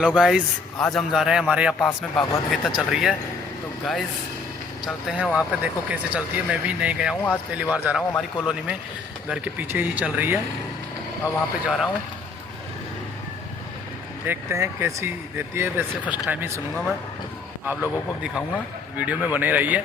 Hello guys, आज हम जा रहे हैं। हमारे यहाँ पास में भागवत गीता चल रही है, तो गाइस चलते हैं वहाँ पे। देखो कैसे चलती है। मैं भी नहीं गया हूँ, आज पहली बार जा रहा हूँ। हमारी कॉलोनी में घर के पीछे ही चल रही है। अब वहाँ पे जा रहा हूँ, देखते हैं कैसी देती है। वैसे फर्स्ट टाइम ही सुनूंगा मैं, आप लोगों को दिखाऊंगा। वीडियो में बने रहिए।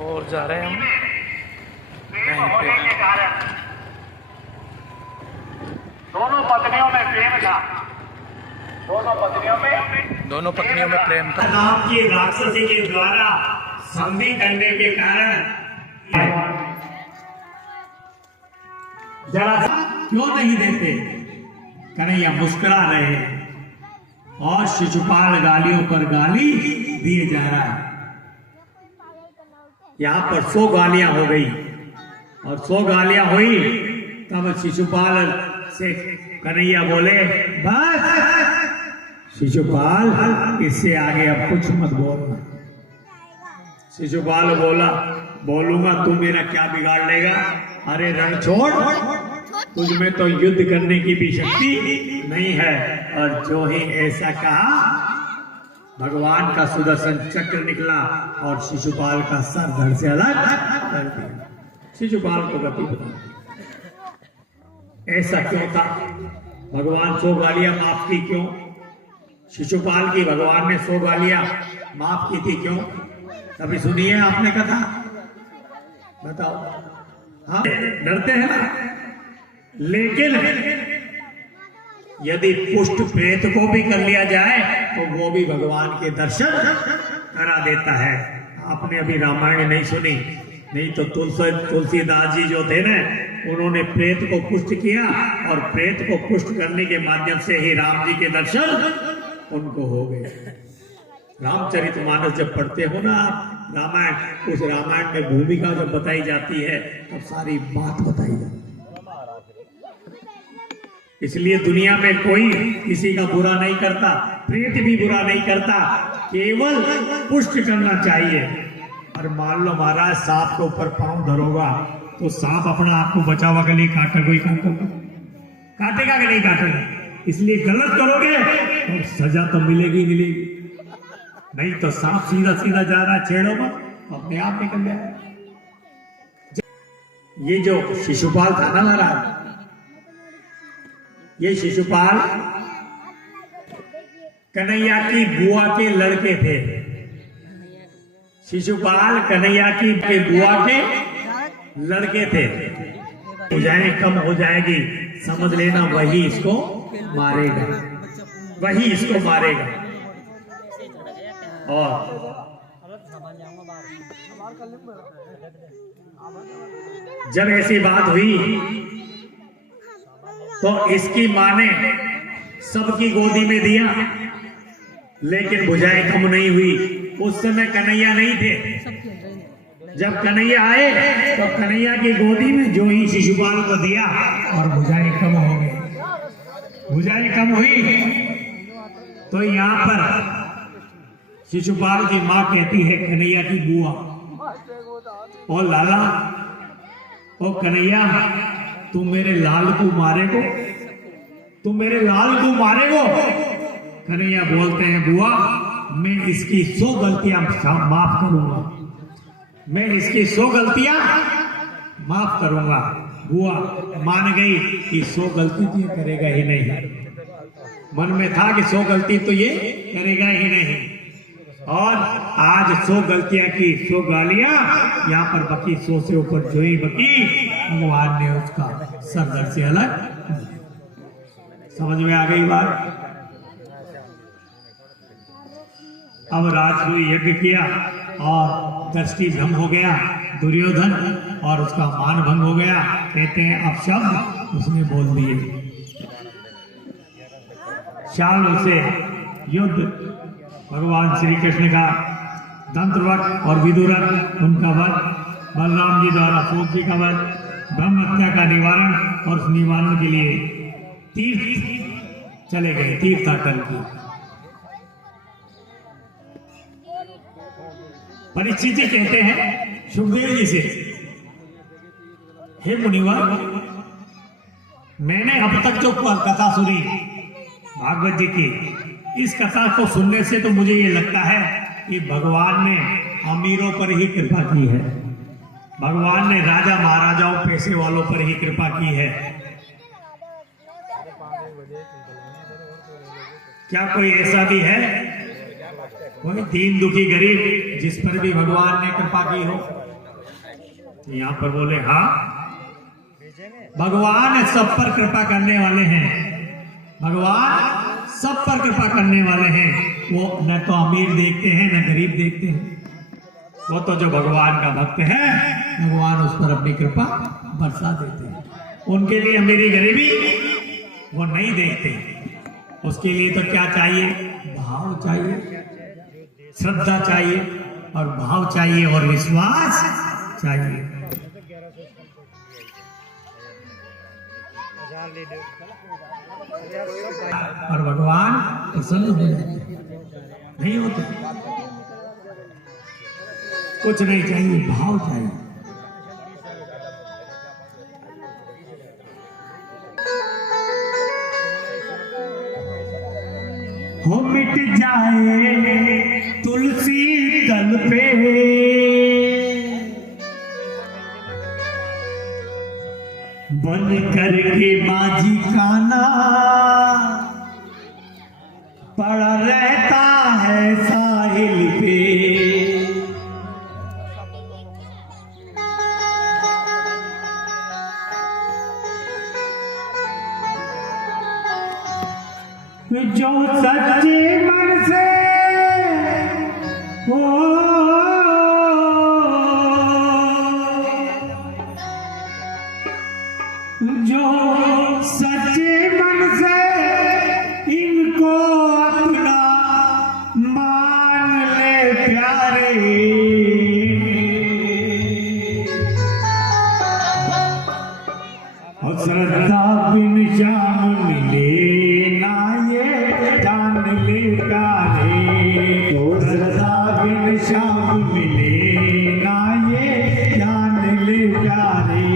और जा रहे हैं हम कहीं पे। दोनों पत्नियों में प्रेम था। दोनों पत्नियों में प्रेम था। राम की राक्षसी के द्वारा संधि करने के कारण जरा क्यों नहीं देते। कन्हैया मुस्कुरा रहे हैं और शिशुपाल गालियों पर गाली दिए जा रहा है। यहाँ पर 100 गालियां हो गई और 100 गालियां हुई तब शिशुपाल से कन्हैया बोले, बस शिशुपाल, इससे आगे अब कुछ मत बोलना। शिशुपाल बोला, बोलूंगा तू मेरा क्या बिगाड़ लेगा। अरे रण छोड़, तुझ में तो युद्ध करने की भी शक्ति नहीं है। और जो ही ऐसा कहा, भगवान का सुदर्शन चक्र निकला और शिशुपाल का सर धड़ से अलग कर दिया। शिशुपाल को गति बता, ऐसा क्यों था। भगवान 100 गालियां माफ की क्यों। शिशुपाल की भगवान ने 100 गालियां माफ की थी क्यों। कभी सुनी है आपने कथा, बताओ। हाँ, डरते हैं ना। लेकिन यदि पुष्ट प्रेत को भी कर लिया जाए तो वो भी भगवान के दर्शन करा देता है। आपने अभी रामायण नहीं सुनी, नहीं तो तुलसीदास जी जो थे ना, उन्होंने प्रेत को पुष्ट किया और प्रेत को पुष्ट करने के माध्यम से ही राम जी के दर्शन उनको हो गए। रामचरितमानस जब पढ़ते हो ना रामायण, उस रामायण में भूमिका जब बताई जाती है तब सारी बात बताई जाती है। इसलिए दुनिया में कोई किसी का बुरा नहीं करता, प्रेत भी बुरा नहीं करता, केवल पुष्ट करना चाहिए। और मान लो महाराज सांप के ऊपर पांव धरोगा तो सांप अपना आपको बचावा के लिए काटेगा, कोई काम काटेगा कि नहीं काटेगा। इसलिए गलत करोगे और सजा तो मिलेगी मिलेगी, नहीं तो सांप सीधा सीधा जा रहा, छेड़ो मत, अपने आप निकल जाए। ये जो शिशुपाल था ना महाराज, ये शिशुपाल कन्हैया की बुआ के लड़के थे। शिशुपाल कन्हैया की बुआ के लड़के थे। बुझाएं कम हो जाएगी, समझ लेना, वही इसको मारेगा, वही इसको मारेगा। और जब ऐसी बात हुई तो इसकी मां ने सबकी गोदी में दिया, लेकिन बुझाई कम नहीं हुई। उस समय कन्हैया नहीं थे। जब कन्हैया आए तो कन्हैया की गोदी में जो ही शिशुपाल को दिया और बुझाई कम हो गई। बुझाई कम हुई तो यहाँ पर शिशुपाल की मां कहती है कन्हैया की बुआ, ओ लाला, ओ कन्हैया, तुम मेरे लाल को मारेगो, तुम मेरे लाल को मारेगो। कन्हैया बोलते हैं, बुआ, मैं इसकी 100 गलतियां माफ करूंगा, मैं इसकी 100 गलतियां माफ करूंगा। बुआ मान गई कि 100 गलती तो ये करेगा ही नहीं। मन में था कि 100 गलती तो ये करेगा ही नहीं। और आज 100 गलतियां की, 100 गालियां यहाँ पर बकी, 100 से ऊपर जो ही बकी, भगवान ने उसका सर से अलग। समझ में आ गई बात। अब राजसूय यज्ञ किया और दृष्टि भंग हो गया दुर्योधन, और उसका मान भंग हो गया। कहते हैं अब शब्द उसने बोल दिए। शाल से युद्ध, भगवान श्री कृष्ण का दंतवत और विदुरथ, उनका वध, बलराम जी द्वारा सूत जी का वध, ब्रह्म हत्या का निवारण और उस निवारण के लिए तीर्थ चले गए तीर्थाटन की। परीक्षित जी कहते हैं सुखदेव जी से, हे मुनिवर, मैंने अब तक जो कथा सुनी भागवत जी की, इस कथा को सुनने से तो मुझे ये लगता है कि भगवान ने अमीरों पर ही कृपा की है, भगवान ने राजा महाराजाओं पैसे वालों पर ही कृपा की है। क्या कोई ऐसा भी है, कोई दीन दुखी गरीब जिस पर भी भगवान ने कृपा की हो? यहाँ पर बोले हाँ, भगवान सब पर कृपा करने वाले हैं, भगवान सब पर कृपा करने वाले हैं। वो न तो अमीर देखते हैं न गरीब देखते हैं, वो तो जो भगवान का भक्त है भगवान उस पर अपनी कृपा बरसा देते हैं। उनके लिए अमीरी गरीबी वो नहीं देखते। उसके लिए तो क्या चाहिए? भाव चाहिए, श्रद्धा चाहिए और भाव चाहिए और विश्वास चाहिए। और भगवान प्रसन्न हो जाते नहीं होते। कुछ नहीं चाहिए, भाव चाहिए। हो मिट जाए तुलसी तल पे बन करके माझी काना पड़ा रहता है साहिल पे। जो सच्चे मन से हो जो सच्चे मन से इनको अपना मान ले प्यारे, और श्रद्धा बिन श्याम मिले श्याम मिले ना ये जान ले प्यारे।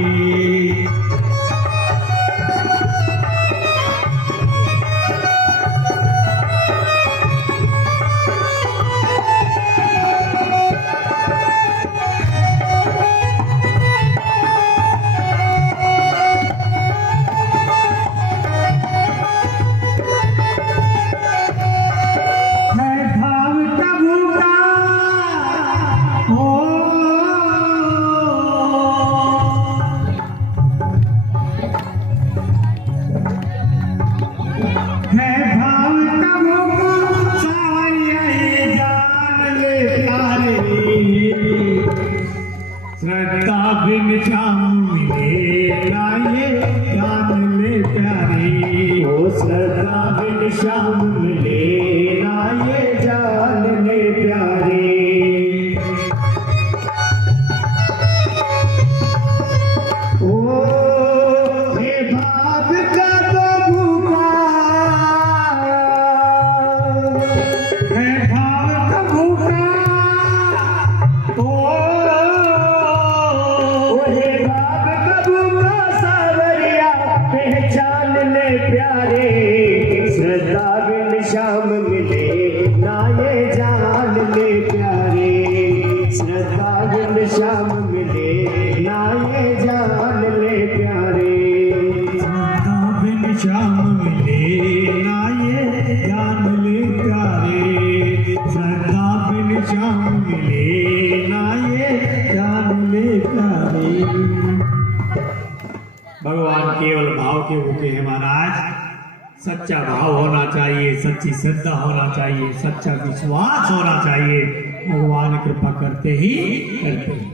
श्रद्धा बिन श्याम मिले ना ये जान ले प्यारे, ओ श्रद्धा बिन श्याम मिले ना ये जान ले प्यारे। ओ हे भाव का तो भूखा, हे भाव का भूखा, प्यारे श्रद्धा बिन श्याम मिले ना ये जान ले प्यारे, श्रद्धा बिन श्याम मिले ना ये जान ले प्यारे, श्रद्धा बिन श्याम मिले ना ये जान ले प्यारे, श्रद्धा बिन श्याम मिले ना ये जान ले प्यारे। भगवान केवल भाव के भूखे हैं महाराज। सच्चा भाव होना चाहिए, सच्ची श्रद्धा होना चाहिए, सच्चा विश्वास होना चाहिए। भगवान कृपा करते ही करते हैं।